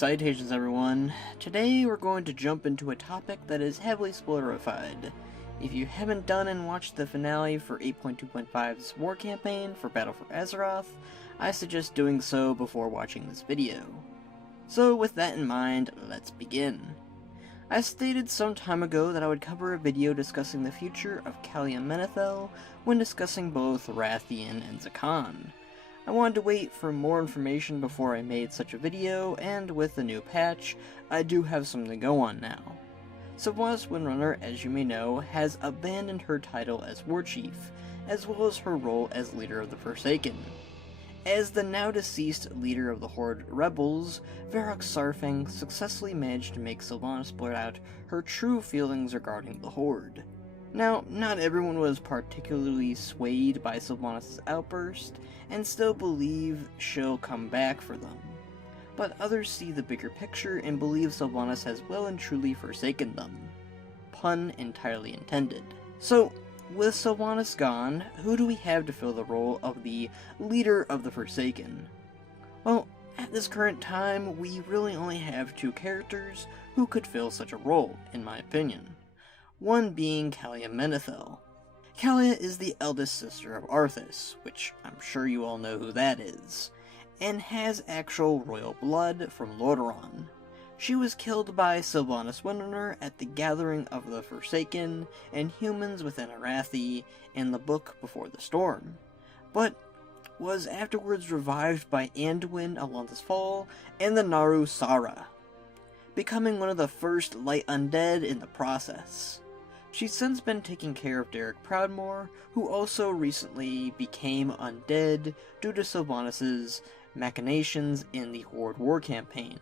Salutations everyone. Today we're going to jump into a topic that is heavily spoilerified. If you haven't done and watched the finale for 8.2.5's war campaign for Battle for Azeroth, I suggest doing so before watching this video. So with that in mind, let's begin. I stated some time ago that I would cover a video discussing the future of Calia I when discussing both Rathian and Zakan. I wanted to wait for more information before I made such a video, and with the new patch, I do have something to go on now. Sylvanas Windrunner, as you may know, has abandoned her title as War Chief, as well as her role as leader of the Forsaken. As the now deceased leader of the Horde rebels, Varrock Sarfang successfully managed to make Sylvanas blurt out her true feelings regarding the Horde. Now, not everyone was particularly swayed by Sylvanas' outburst, and still believe she'll come back for them. But others see the bigger picture and believe Sylvanas has well and truly forsaken them. Pun entirely intended. So, with Sylvanas gone, who do we have to fill the role of the leader of the Forsaken? Well, at this current time, we really only have two characters who could fill such a role, in my opinion. One being Calia I. Calia is the eldest sister of Arthas, which I'm sure you all know who that is, and has actual royal blood from Lordaeron. She was killed by Sylvanas Windrunner at the Gathering of the Forsaken and humans within Arathi in the Book Before the Storm, but was afterwards revived by Anduin Alonta's Fall and the Naru Sara, becoming one of the first light undead in the process. She's since been taking care of Derek Proudmoore, who also recently became undead due to Sylvanas' machinations in the Horde war campaign,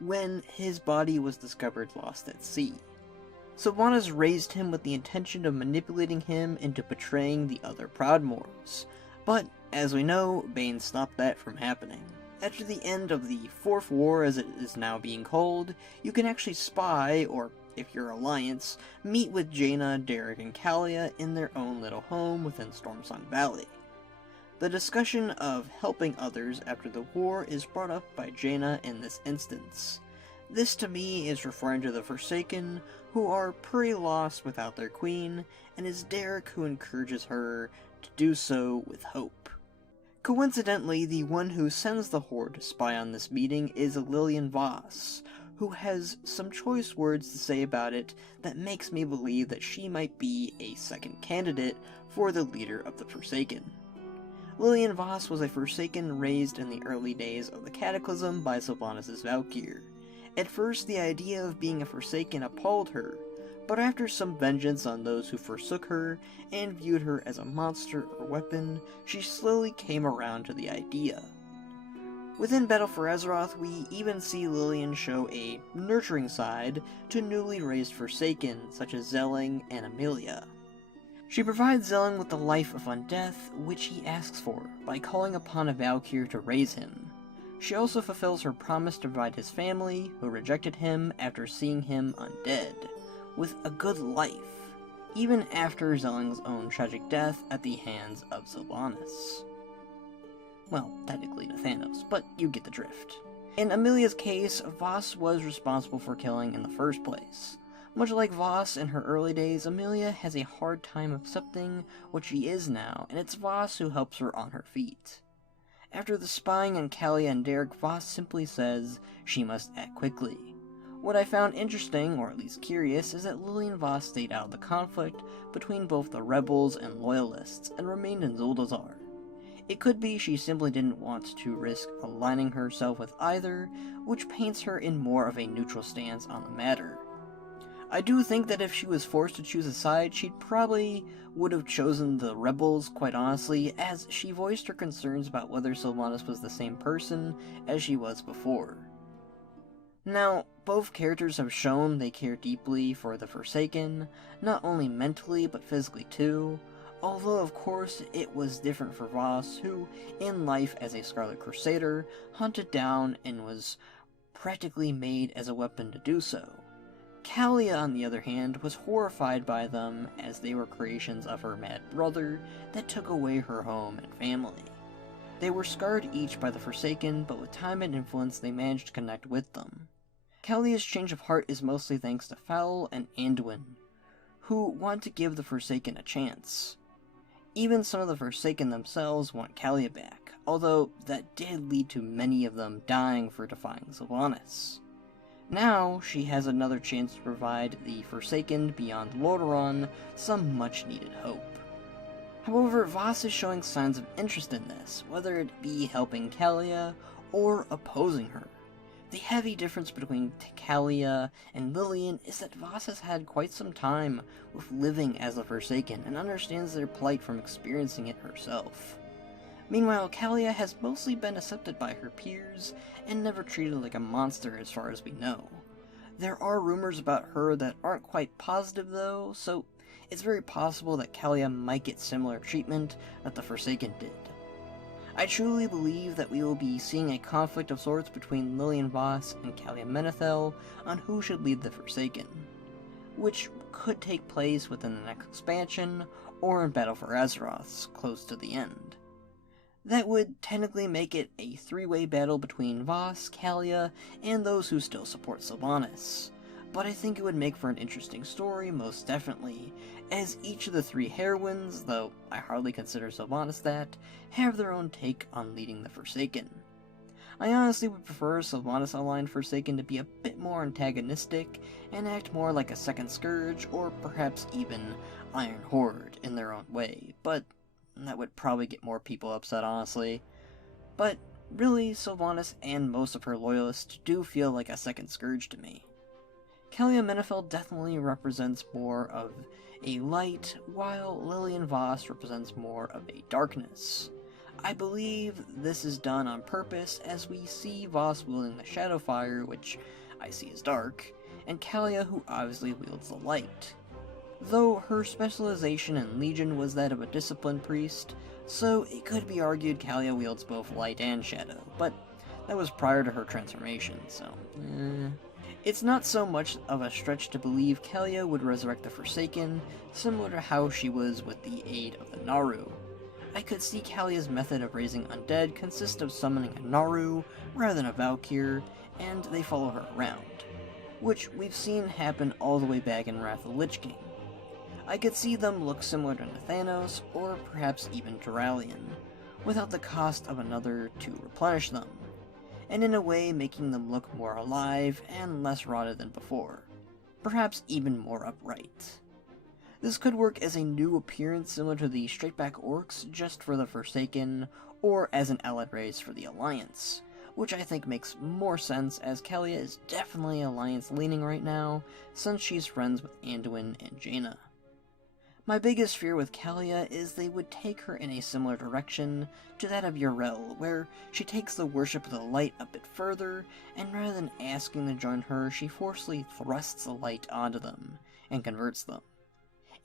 when his body was discovered lost at sea. Sylvanas raised him with the intention of manipulating him into betraying the other Proudmoores, but as we know, Bane stopped that from happening. After the end of the Fourth War, as it is now being called, you can actually spy, or if you're Alliance, meet with Jaina, Derek, and Calia in their own little home within Stormsong Valley. The discussion of helping others after the war is brought up by Jaina in this instance. This to me is referring to the Forsaken, who are pretty lost without their queen, and is Derek who encourages her to do so with hope. Coincidentally, the one who sends the Horde to spy on this meeting is Lilian Voss, who has some choice words to say about it that makes me believe that she might be a second candidate for the leader of the Forsaken. Lilian Voss was a Forsaken raised in the early days of the Cataclysm by Sylvanas' Valkyr. At first, the idea of being a Forsaken appalled her, but after some vengeance on those who forsook her and viewed her as a monster or weapon, she slowly came around to the idea. Within Battle for Azeroth, we even see Lilian show a nurturing side to newly raised Forsaken, such as Zelling and Amelia. She provides Zelling with the life of undeath, which he asks for, by calling upon a Valkyr to raise him. She also fulfills her promise to provide his family, who rejected him after seeing him undead, with a good life, even after Zelling's own tragic death at the hands of Sylvanas. Well, technically to Thanos, but you get the drift. In Amelia's case, Voss was responsible for killing in the first place. Much like Voss in her early days, Amelia has a hard time accepting what she is now, and it's Voss who helps her on her feet. After the spying on Calia and Derek, Voss simply says she must act quickly. What I found interesting, or at least curious, is that Lilian Voss stayed out of the conflict between both the rebels and loyalists, and remained in Zuldazar. It could be she simply didn't want to risk aligning herself with either, which paints her in more of a neutral stance on the matter. I do think that if she was forced to choose a side, she probably would have chosen the rebels, quite honestly, as she voiced her concerns about whether Sylvanas was the same person as she was before. Now, both characters have shown they care deeply for the Forsaken, not only mentally but physically too, although of course it was different for Voss, who, in life as a Scarlet Crusader, hunted down and was practically made as a weapon to do so. Calia, on the other hand, was horrified by them as they were creations of her mad brother that took away her home and family. They were scarred each by the Forsaken, but with time and influence they managed to connect with them. Calia's change of heart is mostly thanks to Fowl and Anduin, who want to give the Forsaken a chance. Even some of the Forsaken themselves want Calia back, although that did lead to many of them dying for defying Sylvanas. Now, she has another chance to provide the Forsaken beyond Lordaeron some much-needed hope. However, Voss is showing signs of interest in this, whether it be helping Calia or opposing her. The heavy difference between Calia and Lilian is that Voss has had quite some time with living as a Forsaken and understands their plight from experiencing it herself. Meanwhile, Calia has mostly been accepted by her peers and never treated like a monster as far as we know. There are rumors about her that aren't quite positive though, so it's very possible that Calia might get similar treatment that the Forsaken did. I truly believe that we will be seeing a conflict of sorts between Lilian Voss and Calia Menethil on who should lead the Forsaken, which could take place within the next expansion or in Battle for Azeroth, close to the end. That would technically make it a three-way battle between Voss, Calia, and those who still support Sylvanas. But I think it would make for an interesting story, most definitely, as each of the three heroines, though I hardly consider Sylvanas that, have their own take on leading the Forsaken. I honestly would prefer Sylvanas-aligned Forsaken to be a bit more antagonistic and act more like a second Scourge, or perhaps even Iron Horde in their own way, but that would probably get more people upset, honestly. But really, Sylvanas and most of her loyalists do feel like a second Scourge to me. Calia Menethil definitely represents more of a light, while Lilian Voss represents more of a darkness. I believe this is done on purpose, as we see Voss wielding the Shadowfire, which I see as dark, and Calia, who obviously wields the light. Though her specialization in Legion was that of a disciplined priest, so it could be argued Calia wields both light and shadow, but that was prior to her transformation, so It's not so much of a stretch to believe Calia would resurrect the Forsaken, similar to how she was with the aid of the Naru. I could see Calia's method of raising undead consist of summoning a Naru rather than a Valkyr, and they follow her around, which we've seen happen all the way back in Wrath of the Lich King. I could see them look similar to Thanos, or perhaps even Duralian, without the cost of another to replenish them, and in a way making them look more alive and less rotted than before, perhaps even more upright. This could work as a new appearance similar to the Straightback Orcs just for the Forsaken, or as an allied race for the Alliance, which I think makes more sense as Calia is definitely Alliance leaning right now, since she's friends with Anduin and Jaina. My biggest fear with Calia is they would take her in a similar direction to that of Yrel, where she takes the worship of the light a bit further, and rather than asking to join her, she forcefully thrusts the light onto them, and converts them.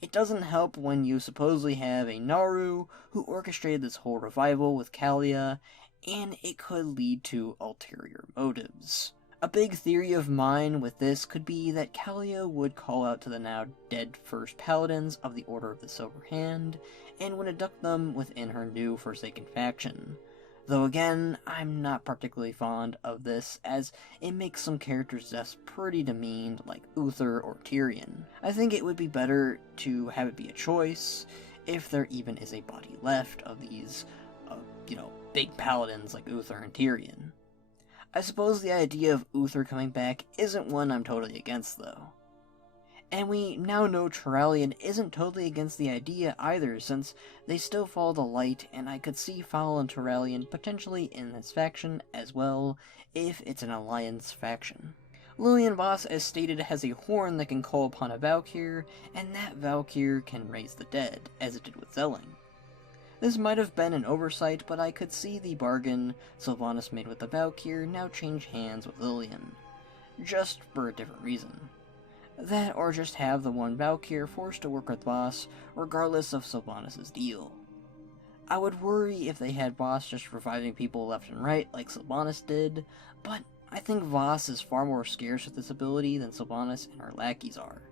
It doesn't help when you supposedly have a Naru who orchestrated this whole revival with Calia, and it could lead to ulterior motives. A big theory of mine with this could be that Calia would call out to the now dead First Paladins of the Order of the Silver Hand, and would induct them within her new Forsaken faction. Though again, I'm not particularly fond of this, as it makes some characters' deaths pretty demeaned, like Uther or Tyrion. I think it would be better to have it be a choice, if there even is a body left of these, big paladins like Uther and Tyrion. I suppose the idea of Uther coming back isn't one I'm totally against, though. And we now know Turalyon isn't totally against the idea either, since they still follow the light, and I could see Fowl and Turalyon potentially in this faction as well, if it's an alliance faction. Lilian Voss, as stated, has a horn that can call upon a Valkyr, and that Valkyr can raise the dead, as it did with Zelling. This might have been an oversight, but I could see the bargain Sylvanas made with the Valkyr now change hands with Lilian, just for a different reason. That, or just have the one Valkyr forced to work with Voss, regardless of Sylvanas' deal. I would worry if they had Voss just reviving people left and right like Sylvanas did, but I think Voss is far more scarce with this ability than Sylvanas and her lackeys are.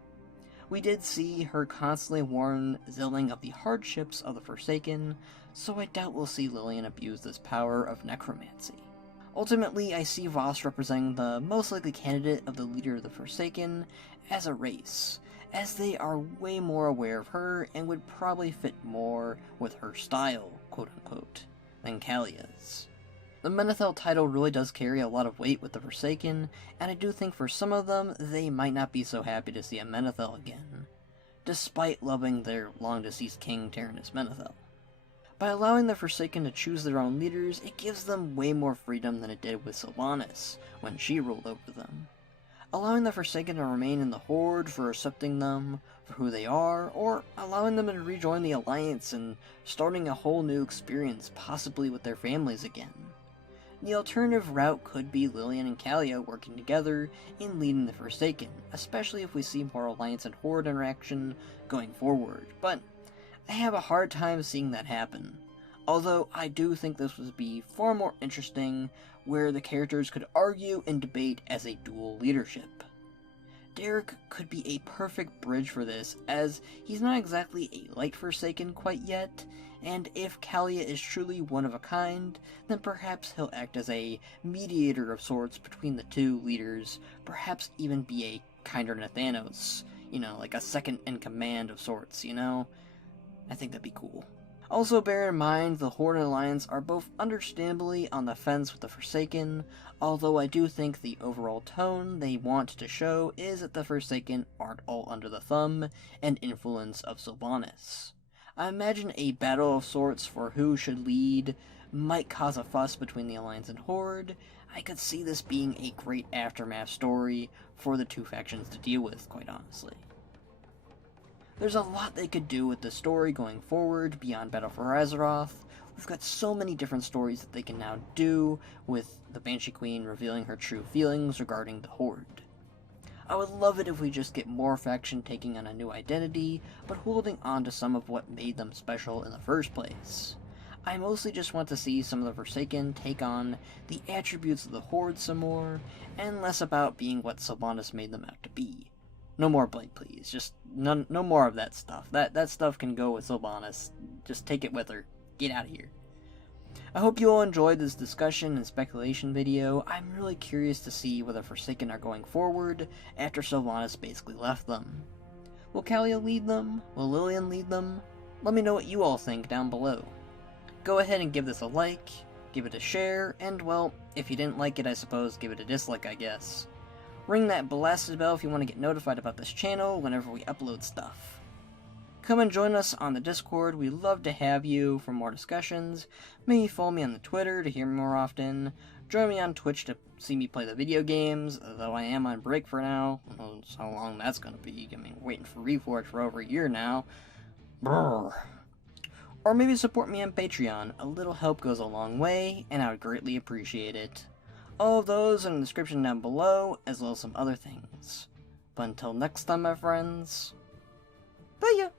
We did see her constantly warn Zilling of the hardships of the Forsaken, so I doubt we'll see Lilian abuse this power of necromancy. Ultimately, I see Voss representing the most likely candidate of the leader of the Forsaken as a race, as they are way more aware of her and would probably fit more with her style, quote-unquote, than Calia's. The Menethil title really does carry a lot of weight with the Forsaken, and I do think for some of them, they might not be so happy to see a Menethil again, despite loving their long-deceased king Tyrannus Menethil. By allowing the Forsaken to choose their own leaders, it gives them way more freedom than it did with Sylvanas, when she ruled over them. Allowing the Forsaken to remain in the Horde for accepting them for who they are, or allowing them to rejoin the Alliance and starting a whole new experience, possibly with their families again. The alternative route could be Lilian and Calia working together in leading the Forsaken, especially if we see more Alliance and Horde interaction going forward, but I have a hard time seeing that happen. Although I do think this would be far more interesting where the characters could argue and debate as a dual leadership. Derek could be a perfect bridge for this, as he's not exactly a light Forsaken quite yet, and if Calia is truly one of a kind, then perhaps he'll act as a mediator of sorts between the two leaders, perhaps even be a kinder than Thanos, like a second in command of sorts, I think that'd be cool. Also bear in mind, the Horde and Alliance are both understandably on the fence with the Forsaken, although I do think the overall tone they want to show is that the Forsaken aren't all under the thumb and influence of Sylvanas. I imagine a battle of sorts for who should lead might cause a fuss between the Alliance and Horde. I could see this being a great aftermath story for the two factions to deal with, quite honestly. There's a lot they could do with the story going forward beyond Battle for Azeroth. We've got so many different stories that they can now do, with the Banshee Queen revealing her true feelings regarding the Horde. I would love it if we just get more faction taking on a new identity, but holding on to some of what made them special in the first place. I mostly just want to see some of the Forsaken take on the attributes of the Horde some more, and less about being what Sylvanas made them out to be. No more Blade, please. Just no more of that stuff. That stuff can go with Sylvanas. Just take it with her. Get out of here. I hope you all enjoyed this discussion and speculation video. I'm really curious to see where the Forsaken are going forward after Sylvanas basically left them. Will Calia lead them? Will Lilian lead them? Let me know what you all think down below. Go ahead and give this a like, give it a share, and well, if you didn't like it, I suppose, give it a dislike, I guess. Ring that blasted bell if you want to get notified about this channel whenever we upload stuff. Come and join us on the Discord. We'd love to have you for more discussions. Maybe follow me on the Twitter to hear me more often. Join me on Twitch to see me play the video games, though I am on break for now. Who knows how long that's going to be. I mean, waiting for Reforged for over a year now. Brrr. Or maybe support me on Patreon. A little help goes a long way, and I would greatly appreciate it. All of those in the description down below, as well as some other things. But until next time, my friends, bye ya!